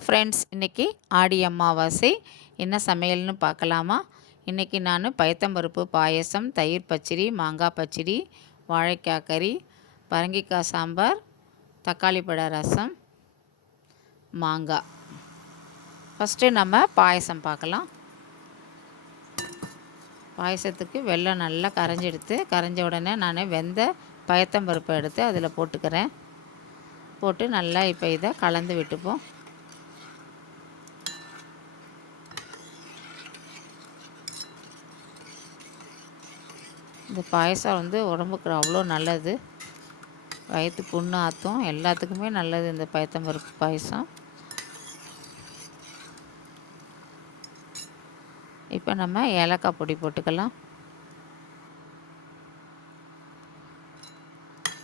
வணக்கம் ஃப்ரெண்ட்ஸ். இன்றைக்கி ஆடி அமாவாசை. என்ன சமையல்னு பார்க்கலாமா? இன்றைக்கி நான் பயத்தம்பருப்பு பாயசம், தயிர் பச்சடி, மாங்காய் பச்சடி, வாழைக்காய் கறி, பரங்கிக்காய் சாம்பார், தக்காளி பழ ரசம், மாங்காய். ஃபஸ்ட்டு நம்ம பாயசம் பார்க்கலாம். பாயசத்துக்கு வெல்லம் நல்லா கரைஞ்ச உடனே நான் வெந்த பயத்தம்பருப்பை எடுத்து அதில் போட்டுக்கிறேன். போட்டு நல்லா இப்போ இதை கலந்து விட்டுப்போம். இந்த பாயசம் உடம்புக்கு அவ்வளோ நல்லது. வயிற்று புண்ணு ஆற்றும், எல்லாத்துக்குமே நல்லது இந்த பயத்தம்பருப்பு பாயசம். இப்போ நம்ம ஏலக்காய் பொடி போட்டுக்கலாம்.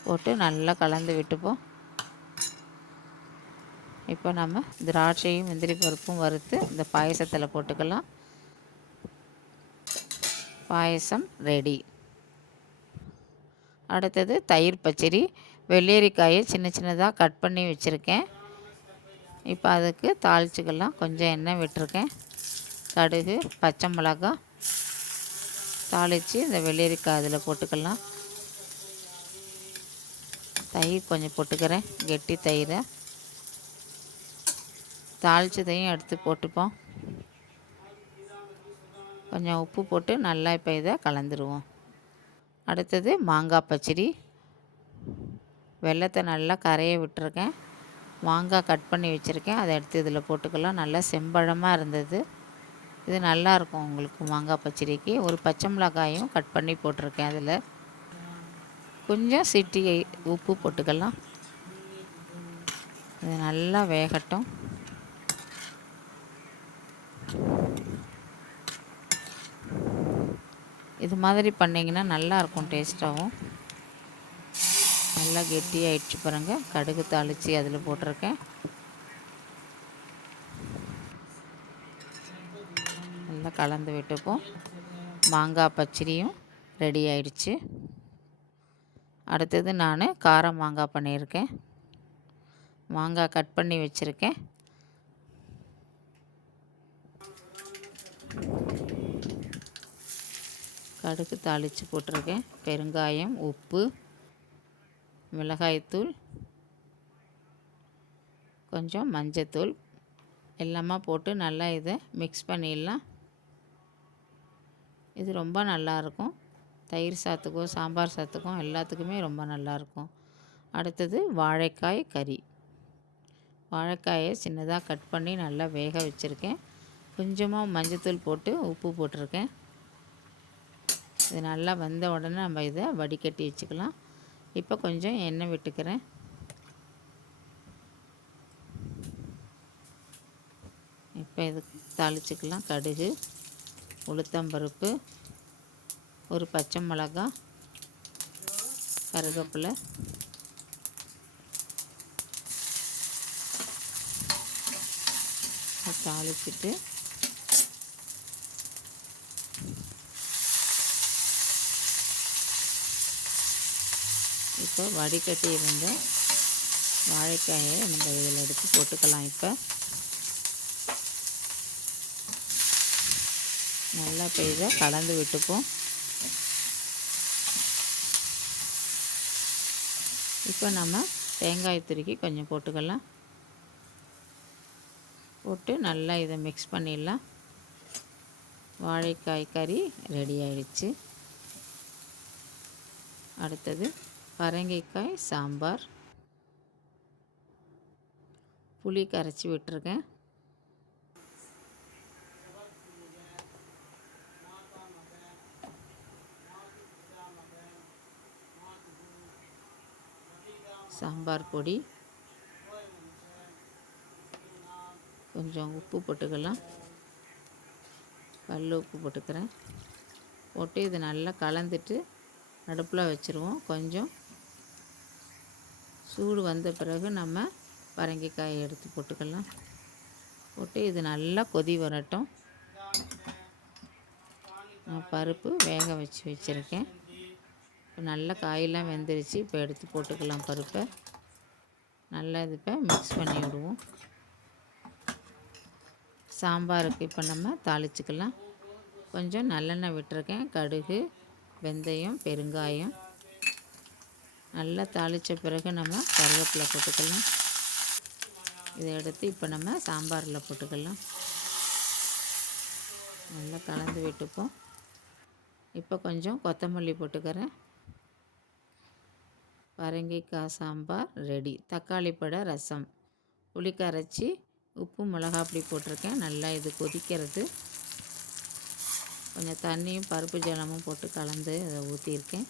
போட்டு நல்லா கலந்து விட்டுப்போம். இப்போ நம்ம திராட்சையும் முந்திரி பருப்பும் வறுத்து இந்த பாயசத்தில் போட்டுக்கலாம். பாயசம் ரெடி. அடுத்தது தயிர் பச்சடி. வெள்ளரிக்காயை சின்ன சின்னதாக கட் பண்ணி வச்சுருக்கேன். இப்போ அதுக்கு தாளிச்சுக்கலாம். கொஞ்சம் எண்ணெய் விட்டுருக்கேன். கடுகு, பச்சை மிளகாய் தாளித்து இந்த வெள்ளரிக்காய் அதில் போட்டுக்கலாம். தயிர் கொஞ்சம் போட்டுக்கிறேன், கெட்டி தயிரை. தாளிச்சதையும் எடுத்து போட்டுப்போம். கொஞ்சம் உப்பு போட்டு நல்லா இப்போ இதை கலந்துருவோம். அடுத்தது மாங்காய் பச்சடி. வெல்லத்தை நல்லா கரைய விட்டுருக்கேன். மாங்காய் கட் பண்ணி வச்சுருக்கேன், அதை எடுத்து இதில் போட்டுக்கலாம். நல்லா செம்பழமாக இருந்தது. இது நல்லாயிருக்கும் உங்களுக்கு மாங்காய் பச்சடிக்கு. ஒரு பச்சை மிளகாயும் கட் பண்ணி போட்டிருக்கேன். அதில் கொஞ்சம் சிட்டிகை உப்பு போட்டுக்கலாம். இது நல்லா வேகட்டும். இது மாதிரி பண்ணிங்கன்னா நல்லாயிருக்கும், டேஸ்ட்டாகவும். நல்லா கெட்டியாகிடுச்சு பாருங்கள். கடுகு தாளித்து அதில் போட்டிருக்கேன். நல்லா கலந்து விட்டுப்போம். மாங்காய் பச்சடியும் ரெடி ஆயிடுச்சு. அடுத்தது நான் கார மாங்காய் பண்ணியிருக்கேன். மாங்காய் கட் பண்ணி வச்சுருக்கேன். கடுகு தாளித்து போட்டிருக்கேன். பெருங்காயம், உப்பு, மிளகாய்த்தூள், கொஞ்சம் மஞ்சத்தூள் எல்லாமே போட்டு நல்லா இதை மிக்ஸ் பண்ணிடலாம். இது ரொம்ப நல்லாயிருக்கும். தயிர் சாத்துக்கும் சாம்பார் சாத்துக்கும் எல்லாத்துக்குமே ரொம்ப நல்லாயிருக்கும். அடுத்தது வாழைக்காய் கறி. வாழைக்காயை சின்னதாக கட் பண்ணி நல்லா வேக வச்சுருக்கேன். கொஞ்சமாக மஞ்சத்தூள் போட்டு உப்பு போட்டிருக்கேன். இது நல்லா வந்த உடனே நம்ம இதை வடிகட்டி வச்சுக்கலாம். இப்போ கொஞ்சம் எண்ணெய் விட்டுக்கிறேன். இப்போ இது தாளிச்சுக்கலாம். கடுகு, உளுத்தம்பருப்பு, ஒரு பச்சை மிளகாய், கருவேப்பிலை, தாளிச்சிட்டு இப்போ வடிகட்டி இருந்த வாழைக்காயை நம்ம இதில் எடுத்து போட்டுக்கலாம். இப்போ நல்லா இப்போ இதை கலந்து விட்டுப்போம். இப்போ நம்ம தேங்காய் துருக்கி கொஞ்சம் போட்டுக்கலாம். போட்டு நல்லா இதை மிக்ஸ் பண்ணிடலாம். வாழைக்காய் கறி ரெடி ஆயிடுச்சு. அடுத்தது பரங்கிக்காய் சாம்பார். புளி கரைச்சி விட்டுருக்கேன். சாம்பார் பொடி, கொஞ்சம் உப்பு போட்டுக்கலாம். கல் உப்பு போட்டுக்கிறேன். போட்டு இது நல்லா கலந்துட்டு அடுப்பில் வச்சுருவோம். கொஞ்சம் சூடு வந்த பிறகு நம்ம பரங்கிக்காயை எடுத்து போட்டுக்கலாம். போட்டு இது நல்லா கொதி வரட்டும். நான் பருப்பு வேக வச்சுருக்கேன். நல்லா காயெல்லாம் வெந்துருச்சு. இப்போ எடுத்து போட்டுக்கலாம் பருப்பை. நல்லா இது இப்போ மிக்ஸ் பண்ணி விடுவோம். சாம்பாருக்கு இப்போ நம்ம தாளிச்சுக்கலாம். கொஞ்சம் நல்லெண்ணெய் விட்டுருக்கேன். கடுகு, வெந்தயம், பெருங்காயம் நல்லா தாளித்த பிறகு நம்ம கருவேப்பிலை போட்டுக்கலாம். இதை எடுத்து இப்போ நம்ம சாம்பாரில் போட்டுக்கலாம். நல்லா கலந்து விட்டுப்போம். இப்போ கொஞ்சம் கொத்தமல்லி போட்டுக்கிறேன். பரங்கிக்காய் சாம்பார் ரெடி. தக்காளி பழ ரசம், புளி கரைச்சி, உப்பு மிளகா அப்படி போட்டிருக்கேன். நல்லா இது கொதிக்கிறது. கொஞ்சம் தண்ணியும் பருப்பு ஜலமும் போட்டு கலந்து அதை ஊற்றியிருக்கேன்.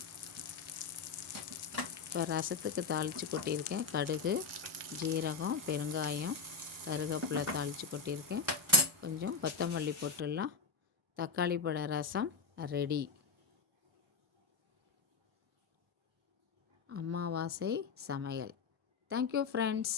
இப்போ ரசத்துக்கு தாளித்து கொட்டியிருக்கேன். கடுகு, ஜீரகம், பெருங்காயம், கருவேப்பிலை தாளித்து கொட்டியிருக்கேன். கொஞ்சம் கொத்தமல்லி போட்டுடலாம். தக்காளி பழ ரசம் ரெடி. அமாவாசை சமையல். Thank you friends.